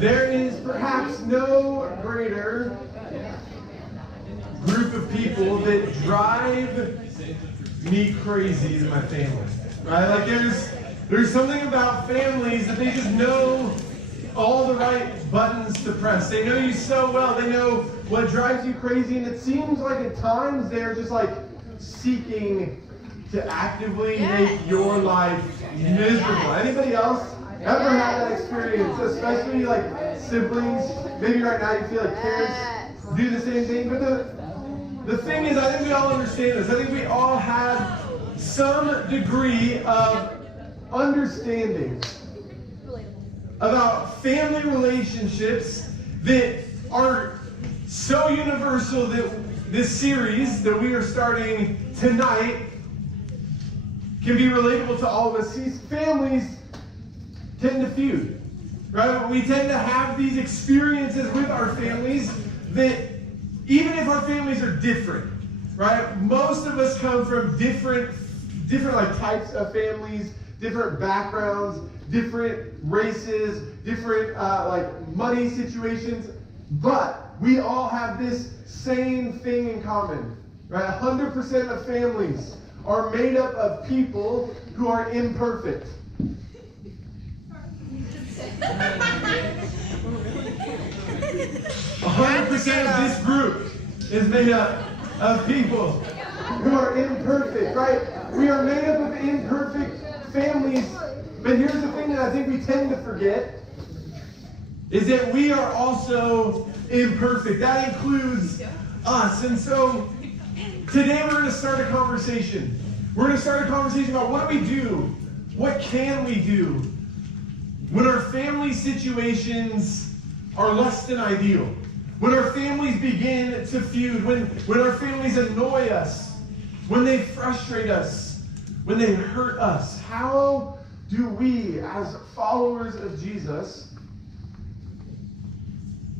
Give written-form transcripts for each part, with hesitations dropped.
There is perhaps no greater group of people that drive me crazy than my family. Right? Like there's something about families that they just know all the right buttons to press. They know you so well. They know what drives you crazy, and it seems like at times they're just like seeking to actively make your life miserable. Anybody else ever had that experience? Especially like siblings. Maybe right now you feel like parents do the same thing. But the thing is, I think we all understand this. I think we all have some degree of understanding about family relationships that are so universal that this series that we are starting tonight can be relatable to all of us. These families tend to feud, right? We tend to have these experiences with our families that even if our families are different, right? Most of us come from different like types of families, different backgrounds, different races, different like money situations, but we all have this same thing in common, right? 100% of families are made up of people who are imperfect. 100% of this group is made up of people who are imperfect, right? We are made up of imperfect families, but here's the thing that I think we tend to forget is that we are also imperfect. That includes us. And so today we're going to start a conversation. We're going to start a conversation about what do we do? What can we do when our family situations are less than ideal? When our families begin to feud, when our families annoy us, when they frustrate us, when they hurt us, how do we, as followers of Jesus,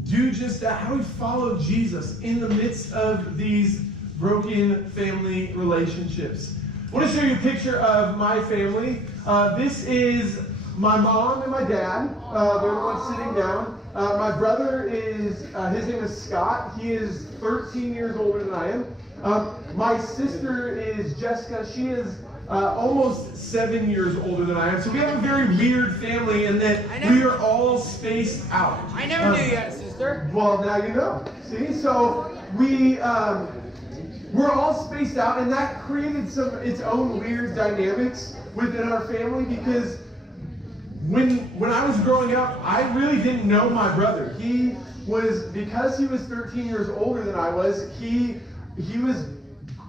do just that? How do we follow Jesus in the midst of these broken family relationships? I want to show you a picture of my family. This is my mom and my dad. They're the ones sitting down. My brother is, his name is Scott. He is 13 years older than I am. My sister is Jessica. She is almost 7 years older than I am. So we have a very weird family in that we are all spaced out. I never knew you had a sister. Well, now you know. See? So we're all spaced out, and that created its own weird dynamics within our family because when I was growing up, I really didn't know my brother. Because he was 13 years older than I was, he was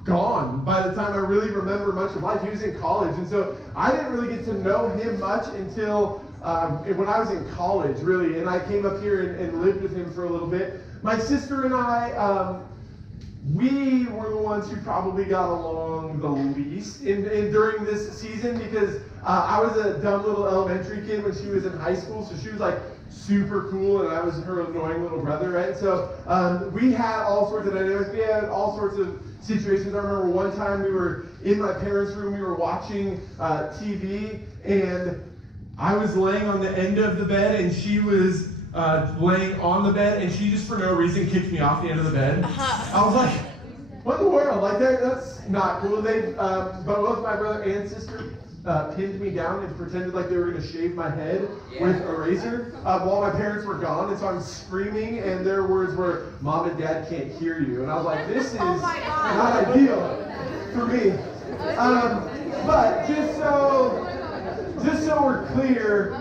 gone by the time I really remember much of life. He was in college, and so I didn't really get to know him much until when I was in college, really, and I came up here and lived with him for a little bit. My sister and I, we were the ones who probably got along the least during this season because I was a dumb little elementary kid when she was in high school, so she was like super cool, and I was her annoying little brother, right? So we had all sorts of dynamics. We had all sorts of situations. I remember one time we were in my parents' room, we were watching TV, and I was laying on the end of the bed, and she was laying on the bed, and she just for no reason kicked me off the end of the bed. I was like, what in the world? Like that's not cool. But both my brother and sister pinned me down and pretended like they were going to shave my head with a razor while my parents were gone. And so I'm screaming, and their words were, "Mom and Dad can't hear you." And I was like, this is not ideal for me. But just so we're clear,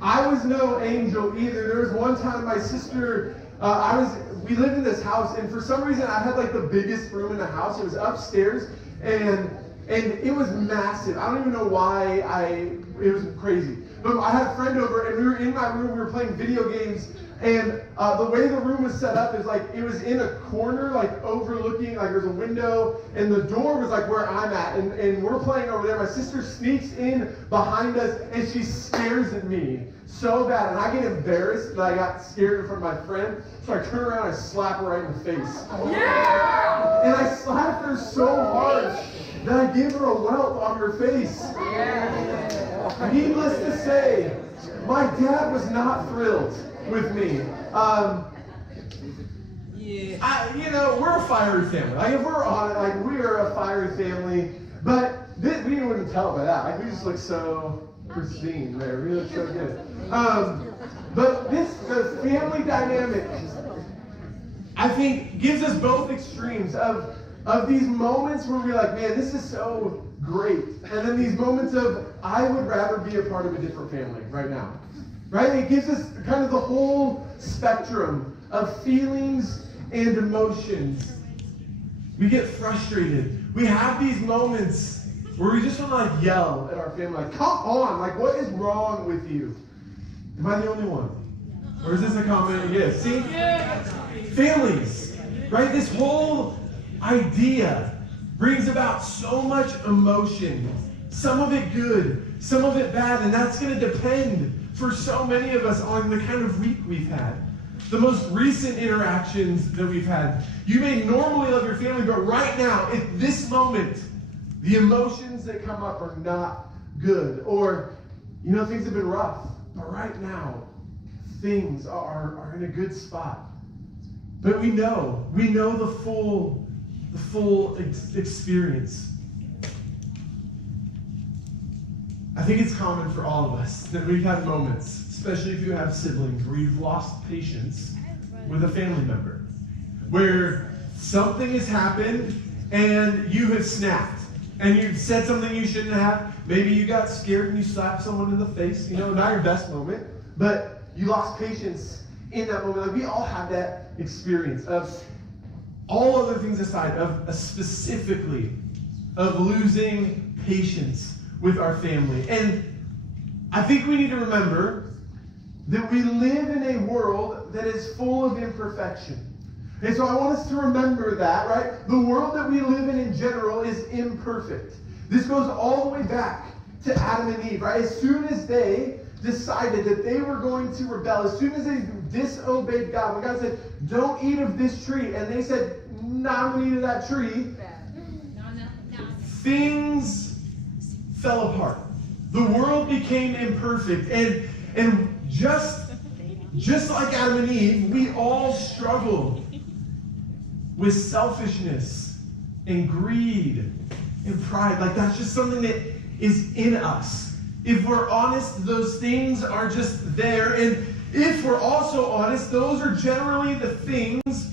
I was no angel either. There was one time my sister, we lived in this house, and for some reason I had like the biggest room in the house. It was upstairs, and it was massive. I don't even know why it was crazy. But I had a friend over, and we were in my room, we were playing video games, and the way the room was set up is like, it was in a corner, like overlooking, like there's a window, and the door was like where I'm at, and we're playing over there. My sister sneaks in behind us, and she stares at me so bad, and I get embarrassed that I got scared in front of my friend, so I turn around and I slap her right in the face. Yeah! And I slapped her so hard that I gave her a welt on her face. Needless to say, My dad was not thrilled with me. We're a fiery family. Like, if we're on it, like, we are a fiery family. But we wouldn't tell by that. Like, we just look so pristine there. We look so good. But the family dynamic, I think, gives us both extremes of these moments where we're like, man, this is so great. And then these moments of, I would rather be a part of a different family right now. Right? It gives us kind of the whole spectrum of feelings and emotions. We get frustrated. We have these moments where we just want to like yell at our family, like, come on, like, what is wrong with you? Am I the only one? Or is this a common? Yes. See? Families, right? This whole idea brings about so much emotion. Some of it good, some of it bad, and that's going to depend for so many of us on the kind of week we've had. The most recent interactions that we've had. You may normally love your family, but right now, at this moment, the emotions that come up are not good. Or, things have been rough. But right now, things are in a good spot. But we know the full experience. I think it's common for all of us that we've had moments, especially if you have siblings, where you've lost patience with a family member, where something has happened and you have snapped and you've said something you shouldn't have. Maybe you got scared and you slapped someone in the face, not your best moment, but you lost patience in that moment. Like, we all have that experience of, all other things aside, of specifically of losing patience with our family. And I think we need to remember that we live in a world that is full of imperfection. And so I want us to remember that, right? The world that we live in general is imperfect. This goes all the way back to Adam and Eve, right? As soon as they decided that they were going to rebel, as soon as they disobeyed God, when God said, don't eat of this tree, and they said, no, I'm going to eat of that tree, things fell apart. The world became imperfect. And just like Adam and Eve, we all struggle with selfishness and greed and pride. Like, that's just something that is in us. If we're honest, those things are just there. And if we're also honest, those are generally the things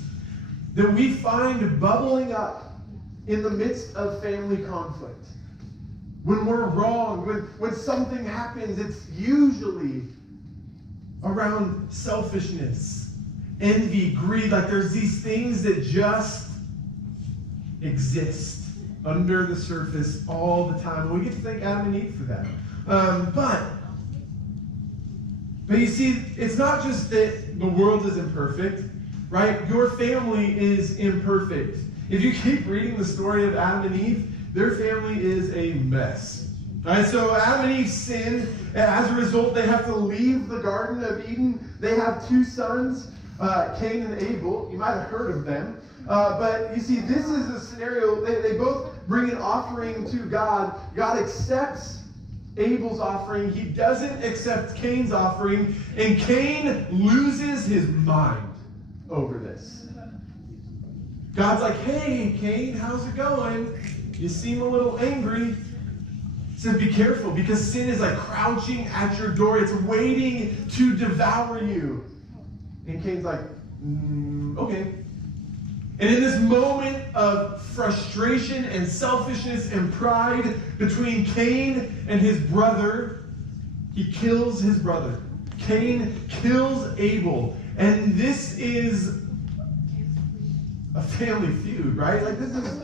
that we find bubbling up in the midst of family conflict. When we're wrong, when something happens, it's usually around selfishness, envy, greed. Like, there's these things that just exist under the surface all the time. We get to thank Adam and Eve for that. But you see, it's not just that the world is imperfect, right? Your family is imperfect. If you keep reading the story of Adam and Eve, their family is a mess. Right? So Adam and Eve sin. As a result, they have to leave the Garden of Eden. They have two sons, Cain and Abel. You might have heard of them. But you see, this is a scenario. They both bring an offering to God. God accepts Abel's offering. He doesn't accept Cain's offering. And Cain loses his mind over this. God's like, hey, Cain, how's it going? You seem a little angry. He said, be careful, because sin is like crouching at your door. It's waiting to devour you. And Cain's like, okay. And in this moment of frustration and selfishness and pride between Cain and his brother, he kills his brother. Cain kills Abel. And this is a family feud, right? Like, this is,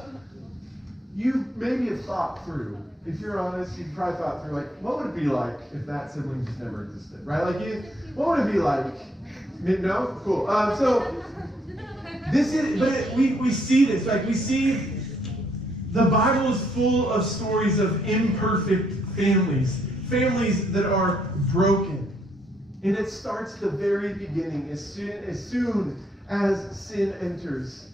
you maybe have thought through. If you're honest, you've probably thought through, like, what would it be like if that sibling just never existed, right? Like, what would it be like? No? Cool. So, this is, but we see this, like, we see the Bible is full of stories of imperfect families that are broken. And it starts at the very beginning, as soon as sin enters.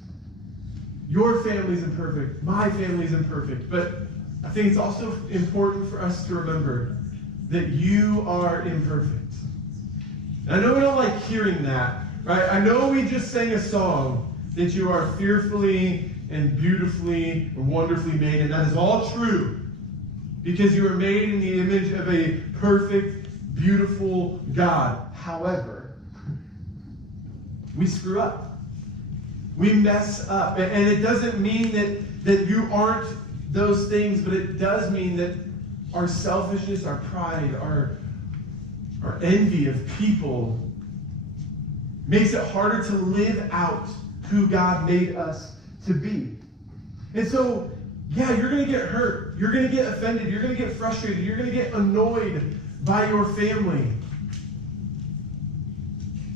Your family's imperfect, my family's imperfect, but I think it's also important for us to remember that you are imperfect. And I know we don't like hearing that, right? I know we just sang a song that you are fearfully and beautifully and wonderfully made, and that is all true because you are made in the image of a perfect, beautiful God. However, we screw up. We mess up. And it doesn't mean that you aren't those things, but it does mean that our selfishness, our pride, our envy of people makes it harder to live out who God made us to be. And so, yeah, you're going to get hurt. You're going to get offended. You're going to get frustrated. You're going to get annoyed by your family.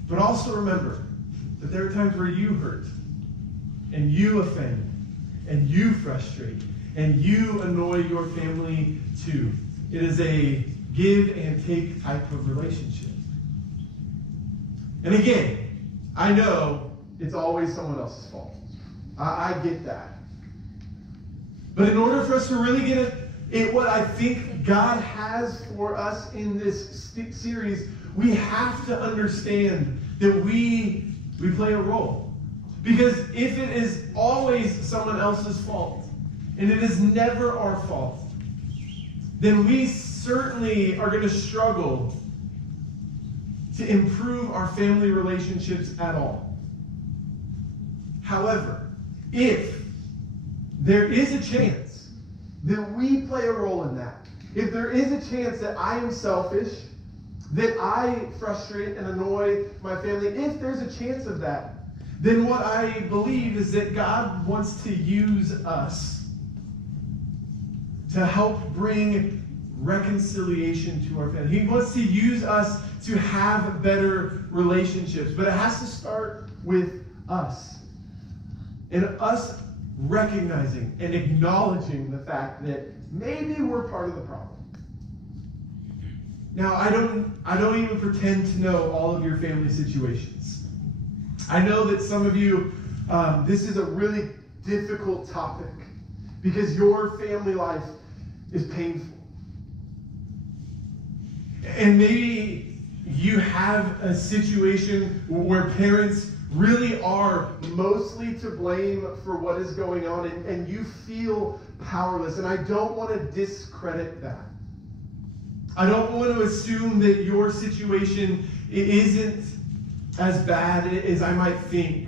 But also remember that there are times where you hurt, and you offend, and you frustrate, and you annoy your family too. It is a give and take type of relationship. And again, I know it's always someone else's fault. I get that. But in order for us to really get it, what I think God has for us in this series, we have to understand that we play a role. Because if it is always someone else's fault, and it is never our fault, then we certainly are going to struggle to improve our family relationships at all. However, if there is a chance that we play a role in that, if there is a chance that I am selfish, that I frustrate and annoy my family, if there's a chance of that, then what I believe is that God wants to use us to help bring reconciliation to our family. He wants to use us to have better relationships. But it has to start with us. And us recognizing and acknowledging the fact that maybe we're part of the problem. Now, I don't even pretend to know all of your family situations. I know that some of you, this is a really difficult topic because your family life is painful. And maybe you have a situation where parents really are mostly to blame for what is going on, and you feel powerless. And I don't want to discredit that. I don't want to assume that your situation isn't as bad as I might think.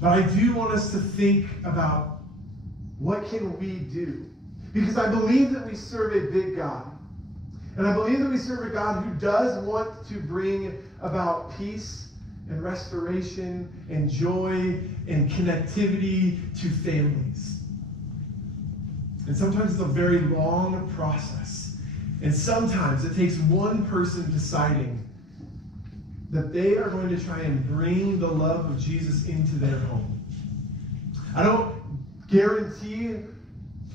But I do want us to think about what can we do? Because I believe that we serve a big God. And I believe that we serve a God who does want to bring about peace and restoration and joy and connectivity to families. And sometimes it's a very long process. And sometimes it takes one person deciding that they are going to try and bring the love of Jesus into their home. I don't guarantee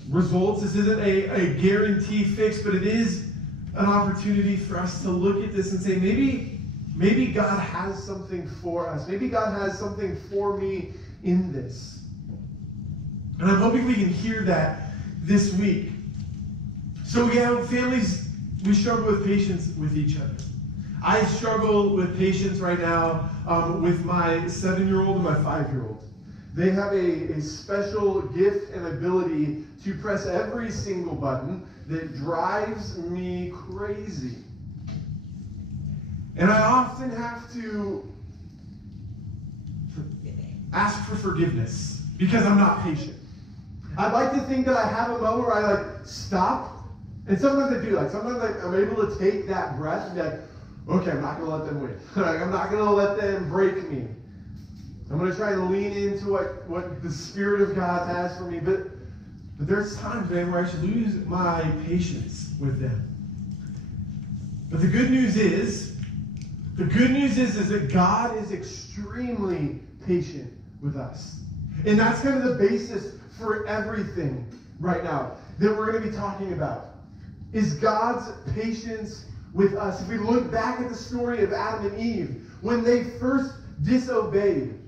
results. This isn't a guarantee fix, but it is an opportunity for us to look at this and say, maybe God has something for us. Maybe God has something for me in this. And I'm hoping we can hear that this week. So yeah, families, we struggle with patience with each other. I struggle with patience right now with my 7-year-old and my 5-year-old. They have a special gift and ability to press every single button that drives me crazy. And I often have to ask for forgiveness because I'm not patient. I'd like to think that I have a moment where I stop, and sometimes I do. Sometimes I'm able to take that breath and be like, okay, I'm not going to let them win. I'm not going to let them break me. I'm going to try and lean into what the Spirit of God has for me. But there's times, man, where I should lose my patience with them. But the good news is that God is extremely patient with us. And that's kind of the basis for everything right now that we're going to be talking about, is God's patience with us. If we look back at the story of Adam and Eve, when they first disobeyed,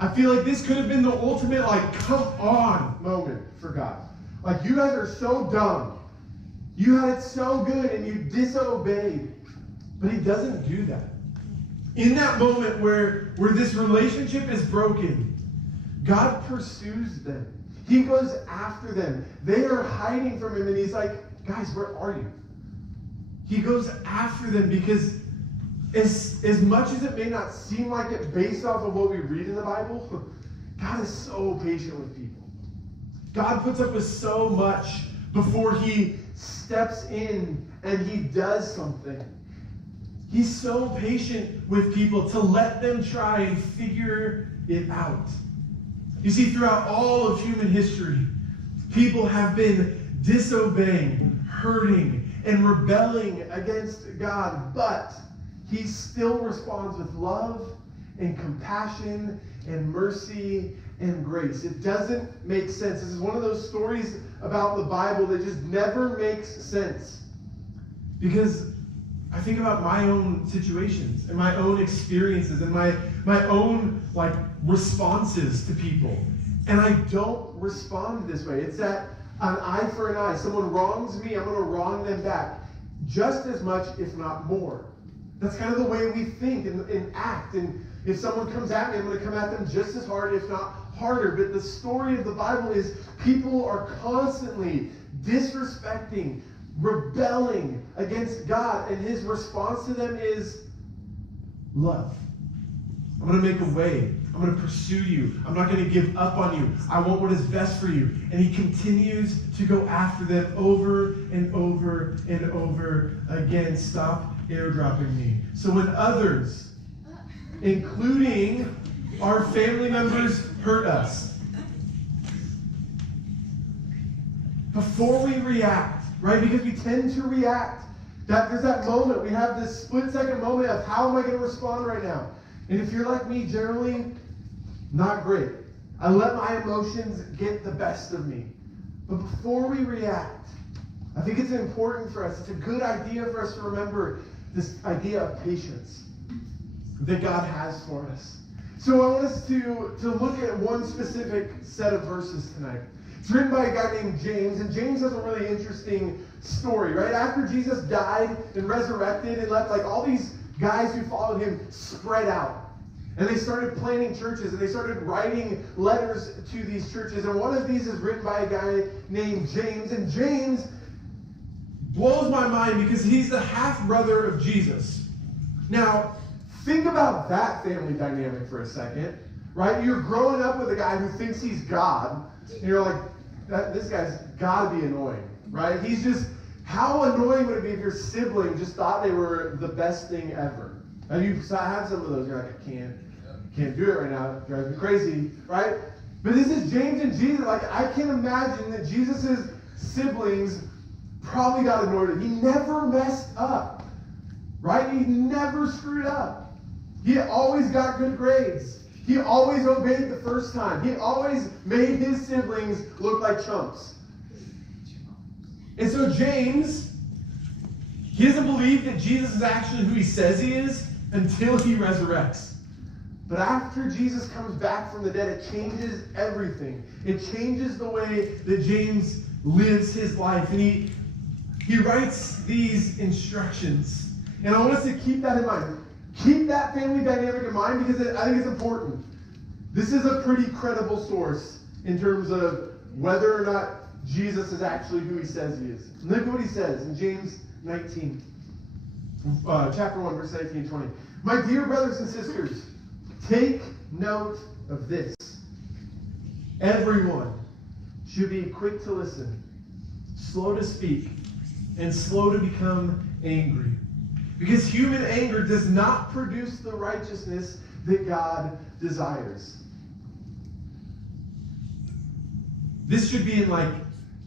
I feel like this could have been the ultimate, come on moment for God. You guys are so dumb. You had it so good and you disobeyed. But he doesn't do that. In that moment where this relationship is broken, God pursues them. He goes after them. They are hiding from him, and he's like, guys, where are you? He goes after them because as much as it may not seem like it based off of what we read in the Bible, God is so patient with people. God puts up with so much before he steps in and he does something. He's so patient with people to let them try and figure it out. You see, throughout all of human history, people have been disobeying, hurting, and rebelling against God, but he still responds with love and compassion and mercy and grace. It doesn't make sense. This is one of those stories about the Bible that just never makes sense. Because I think about my own situations and my own experiences and my own responses to people. And I don't respond this way. It's that an eye for an eye. Someone wrongs me, I'm going to wrong them back. Just as much, if not more. That's kind of the way we think and act. And if someone comes at me, I'm going to come at them just as hard, if not harder. But the story of the Bible is people are constantly disrespecting, rebelling against God. And his response to them is love. I'm going to make a way. I'm going to pursue you. I'm not going to give up on you. I want what is best for you. And he continues to go after them over and over and over again. Stop airdropping me. So when others, including our family members, hurt us, before we react, right? Because we tend to react. There's that moment. We have this split-second moment of how am I going to respond right now? And if you're like me, generally, not great. I let my emotions get the best of me. But before we react, I think it's important for us, it's a good idea for us to remember this idea of patience that God has for us. So I want us to look at one specific set of verses tonight. It's written by a guy named James, and James has a really interesting story, right? After Jesus died and resurrected and left all these guys who followed him spread out. And they started planting churches, and they started writing letters to these churches. And one of these is written by a guy named James. And James blows my mind because he's the half-brother of Jesus. Now, think about that family dynamic for a second, right? You're growing up with a guy who thinks he's God, and you're like, this guy's got to be annoying, right? He's just, how annoying would it be if your sibling just thought they were the best thing ever? And you have some of those, you're like, I can't do it right now. It drives me crazy, right? But this is James and Jesus. I can imagine that Jesus' siblings probably got annoyed. He never messed up, right? He never screwed up. He always got good grades. He always obeyed the first time. He always made his siblings look like chumps. And so James, he doesn't believe that Jesus is actually who he says he is until he resurrects. But after Jesus comes back from the dead, it changes everything. It changes the way that James lives his life. And he writes these instructions. And I want us to keep that in mind. Keep that family dynamic in mind because I think it's important. This is a pretty credible source in terms of whether or not Jesus is actually who he says he is. Look at what he says in James 19, chapter 1, verse 19 and 20. My dear brothers and sisters, take note of this. Everyone should be quick to listen, slow to speak, and slow to become angry. Because human anger does not produce the righteousness that God desires. This should be in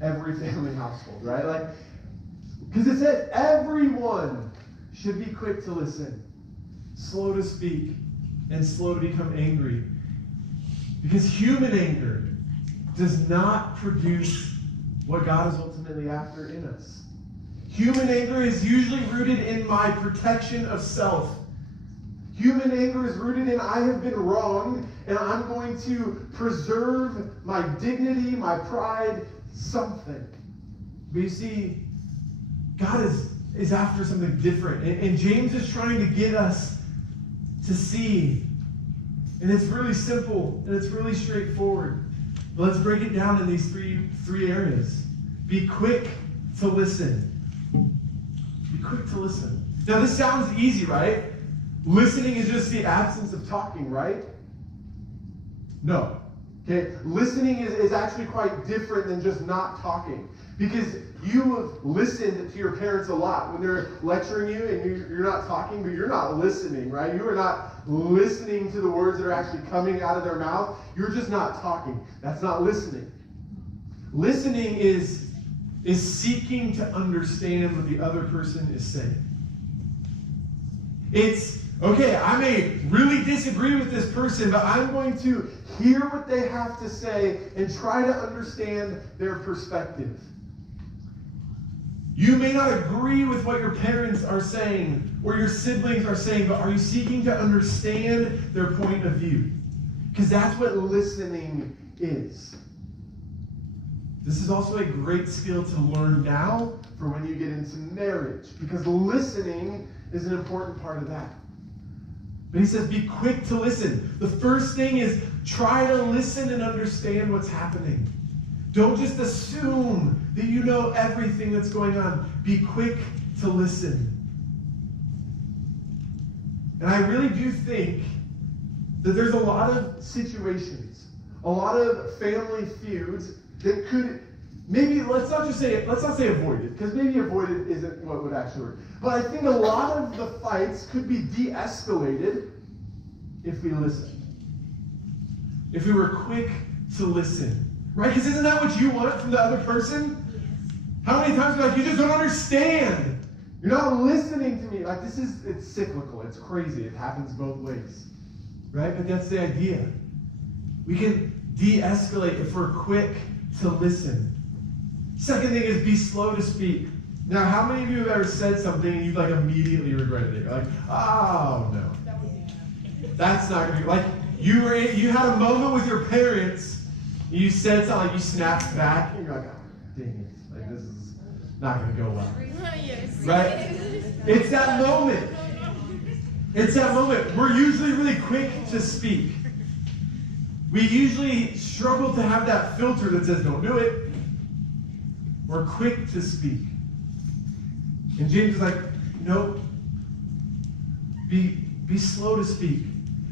every family household, right? Because it said everyone should be quick to listen, slow to speak, and slow to become angry. Because human anger does not produce what God is ultimately after in us. Human anger is usually rooted in my protection of self. Human anger is rooted in I have been wronged, and I'm going to preserve my dignity, my pride, something. But you see, God is after something different. And James is trying to get us to see. And it's really simple and it's really straightforward. But let's break it down in these three areas. Be quick to listen. Be quick to listen. Now this sounds easy, right? Listening is just the absence of talking, right? No. Okay, listening is actually quite different than just not talking. Because you have listened to your parents a lot when they're lecturing you and you're not talking, but you're not listening, right? You are not listening to the words that are actually coming out of their mouth. You're just not talking. That's not listening. Listening is seeking to understand what the other person is saying. It's, okay, I may really disagree with this person, but I'm going to hear what they have to say and try to understand their perspective. You may not agree with what your parents are saying or your siblings are saying, but are you seeking to understand their point of view? Because that's what listening is. This is also a great skill to learn now for when you get into marriage, because listening is an important part of that. But he says, be quick to listen. The first thing is try to listen and understand what's happening. Don't just assume that you know everything that's going on. Be quick to listen. And I really do think that there's a lot of situations, a lot of family feuds that could maybe, let's not say avoided, because maybe avoided isn't what would actually work. But I think a lot of the fights could be de-escalated if we listened. If we were quick to listen. Right? Because isn't that what you want from the other person? How many times are you like, you just don't understand. You're not listening to me. Like, it's cyclical. It's crazy. It happens both ways. Right? But that's the idea. We can de-escalate if we're quick to listen. Second thing is be slow to speak. Now, how many of you have ever said something and you've like immediately regretted it? You're like, oh no. That's not going to be, like, you had a moment with your parents, you said something, like you snapped back, and you're like, oh, dang it. Like, this is not going to go well. Right? It's that moment. It's that moment. We're usually really quick to speak. We usually struggle to have that filter that says, don't do it. We're quick to speak. And James is like, nope. Be slow to speak.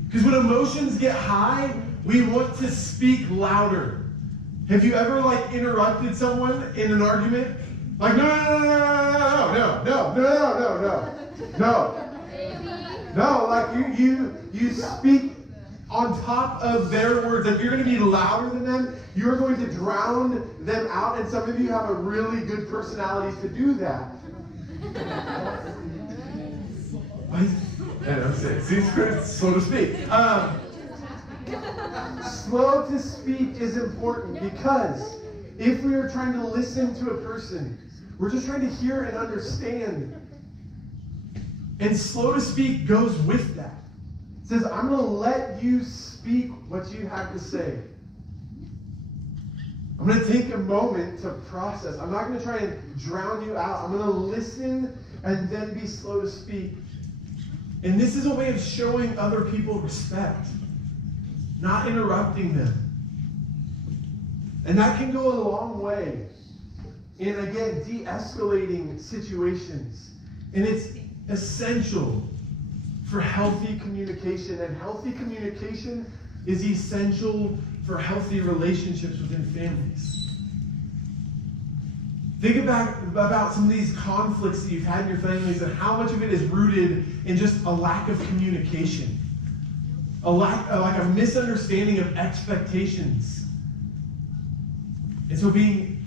Because when emotions get high, we want to speak louder. Have you ever like interrupted someone in an argument? Like, no, like you speak on top of their words. If you're going to be louder than them, you're going to drown them out. And some of you have a really good personality to do that. Slow to speak. Slow to speak is important because if we are trying to listen to a person, we're just trying to hear and understand. And slow to speak goes with that. It says, I'm going to let you speak what you have to say. I'm going to take a moment to process. I'm not going to try and drown you out. I'm going to listen and then be slow to speak. And this is a way of showing other people respect, not interrupting them. And that can go a long way in, again, de-escalating situations. And it's essential for healthy communication. And healthy communication is essential for healthy relationships within families. Think about some of these conflicts that you've had in your families and how much of it is rooted in just a lack of communication. Like a misunderstanding of expectations. And so being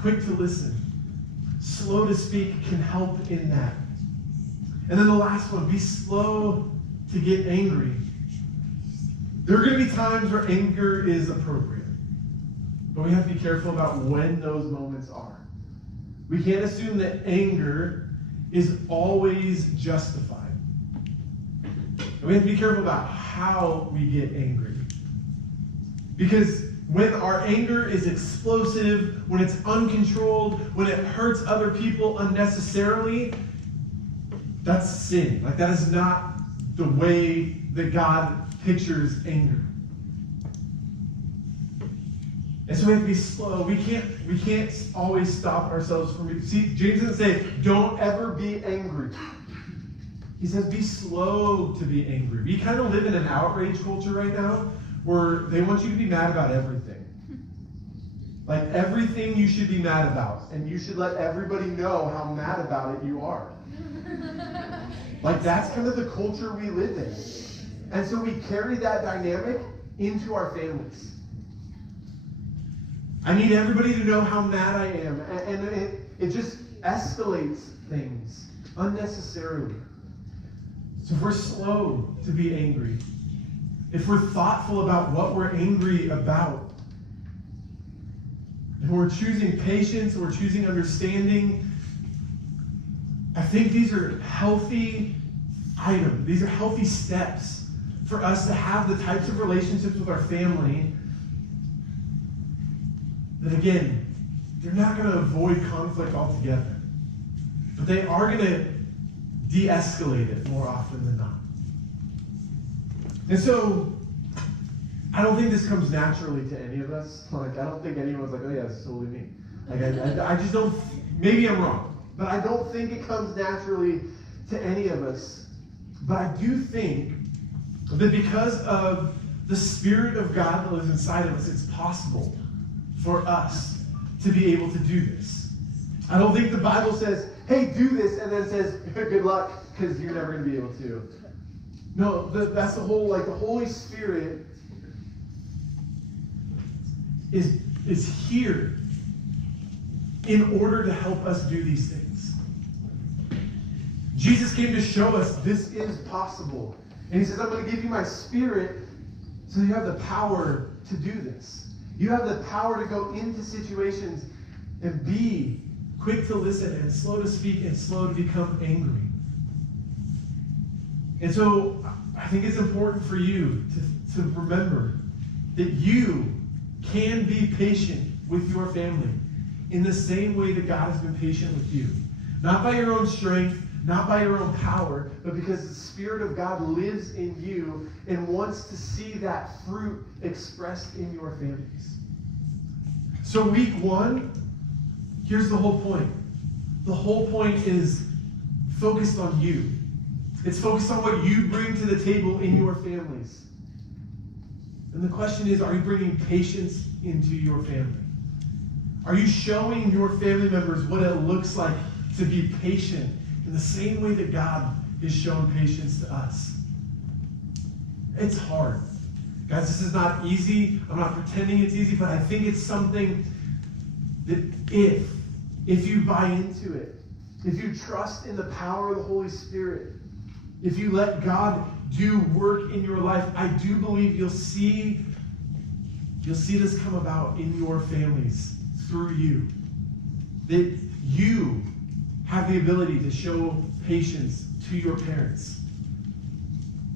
quick to listen, slow to speak can help in that. And then the last one, be slow to get angry. There are going to be times where anger is appropriate. But we have to be careful about when those moments are. We can't assume that anger is always justified. And we have to be careful about how we get angry. Because When our anger is explosive, when it's uncontrolled, when it hurts other people unnecessarily, that's sin. Like, that is not the way that God pictures anger. And so we have to be slow. We can't always stop ourselves from... See, James doesn't say, don't ever be angry. He says, be slow to be angry. We kind of live in an outrage culture right now where they want you to be mad about everything. Like, everything you should be mad about. And you should let everybody know how mad about it you are. Like, that's kind of the culture we live in. And so we carry that dynamic into our families. I need everybody to know how mad I am. And it just escalates things unnecessarily. So if we're slow to be angry, if we're thoughtful about what we're angry about, and we're choosing patience, and we're choosing understanding, I think these are healthy items. These are healthy steps for us to have the types of relationships with our family that, again, they're not going to avoid conflict altogether, but they are going to de-escalate it more often than not. And so, I don't think this comes naturally to any of us. Like, I don't think anyone's like, oh yeah, it's totally me. Like, I just don't, maybe I'm wrong, but I don't think it comes naturally to any of us. But I do think that because of the Spirit of God that lives inside of us, it's possible for us to be able to do this. I don't think the Bible says, hey, do this, and then says, good luck, because you're never going to be able to. No, that's the whole, like, the Holy Spirit is here in order to help us do these things. Jesus came to show us this is possible. And he says, I'm going to give you my Spirit so you have the power to do this. You have the power to go into situations and be quick to listen and slow to speak and slow to become angry. And so I think it's important for you to remember that you can be patient with your family in the same way that God has been patient with you. Not by your own strength, not by your own power, but because the Spirit of God lives in you and wants to see that fruit expressed in your families. So week 1, here's the whole point. The whole point is focused on you. It's focused on what you bring to the table in your families. And the question is, are you bringing patience into your family? Are you showing your family members what it looks like to be patient in the same way that God is showing patience to us? It's hard. Guys, this is not easy. I'm not pretending it's easy, but I think it's something that if you buy into it, if you trust in the power of the Holy Spirit, if you let God do work in your life, I do believe you'll see this come about in your families through you. That you have the ability to show patience to your parents.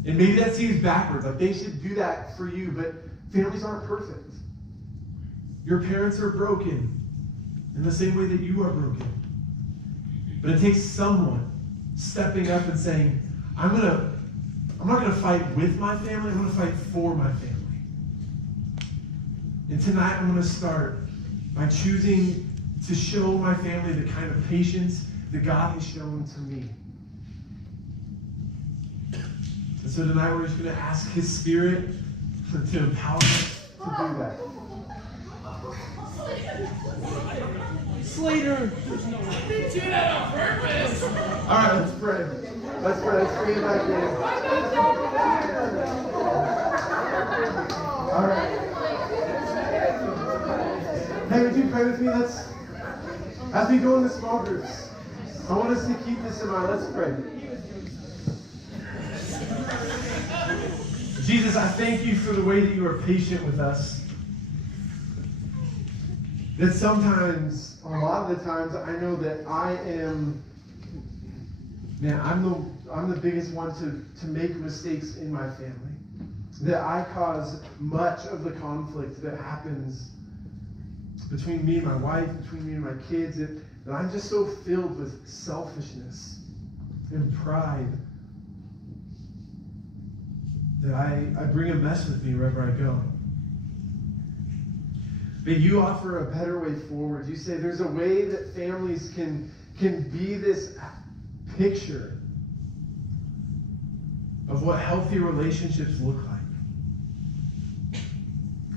And maybe that seems backwards, like they should do that for you, but families aren't perfect. Your parents are broken in the same way that you are broken. But it takes someone stepping up and saying, I'm not going to fight with my family, I'm going to fight for my family. And tonight I'm going to start by choosing to show my family the kind of patience that God has shown to me. And so tonight we're just going to ask His Spirit to empower us to do that. Slater! You do that on purpose! All right, let's pray. Let's pray. Let's bring it back in. All right. Hey, would you pray with me? As we go into small groups, I want us to keep this in mind. Let's pray. Jesus, I thank you for the way that you are patient with us. That sometimes, a lot of the times, I know that I'm the biggest one to make mistakes in my family. that I cause much of the conflict that happens between me and my wife, between me and my kids, that I'm just so filled with selfishness and pride that I bring a mess with me wherever I go. But you offer a better way forward. You say there's a way that families can be this picture of what healthy relationships look like.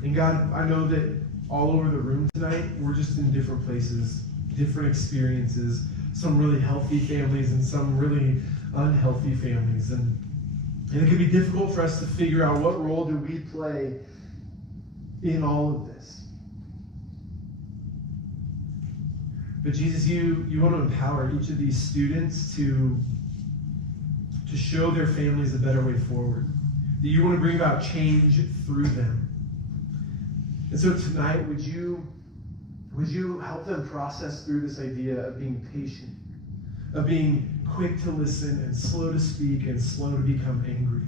And God, I know that all over the room tonight, we're just in different places, different experiences, some really healthy families and some really unhealthy families. And it can be difficult for us to figure out what role do we play in all of this. But Jesus, you want to empower each of these students to show their families a better way forward. That you want to bring about change through them. And so tonight, would you help them process through this idea of being patient, of being quick to listen and slow to speak and slow to become angry?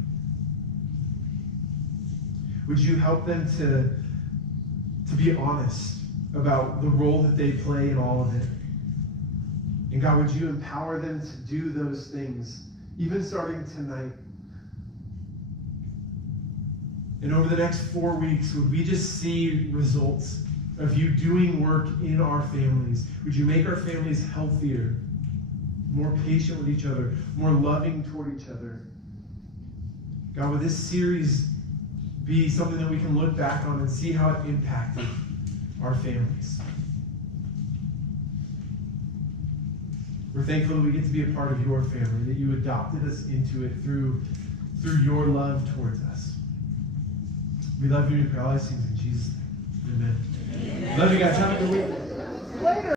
Would you help them to be honest about the role that they play in all of it? And God, would you empower them to do those things, even starting tonight? And over the next 4 weeks, would we just see results of you doing work in our families? Would you make our families healthier, more patient with each other, more loving toward each other? God, would this series be something that we can look back on and see how it impacted our families? We're thankful that we get to be a part of your family, that you adopted us into it through your love towards us. We love you and we pray all these things in Jesus' name. Amen. Love you guys. Have a good week.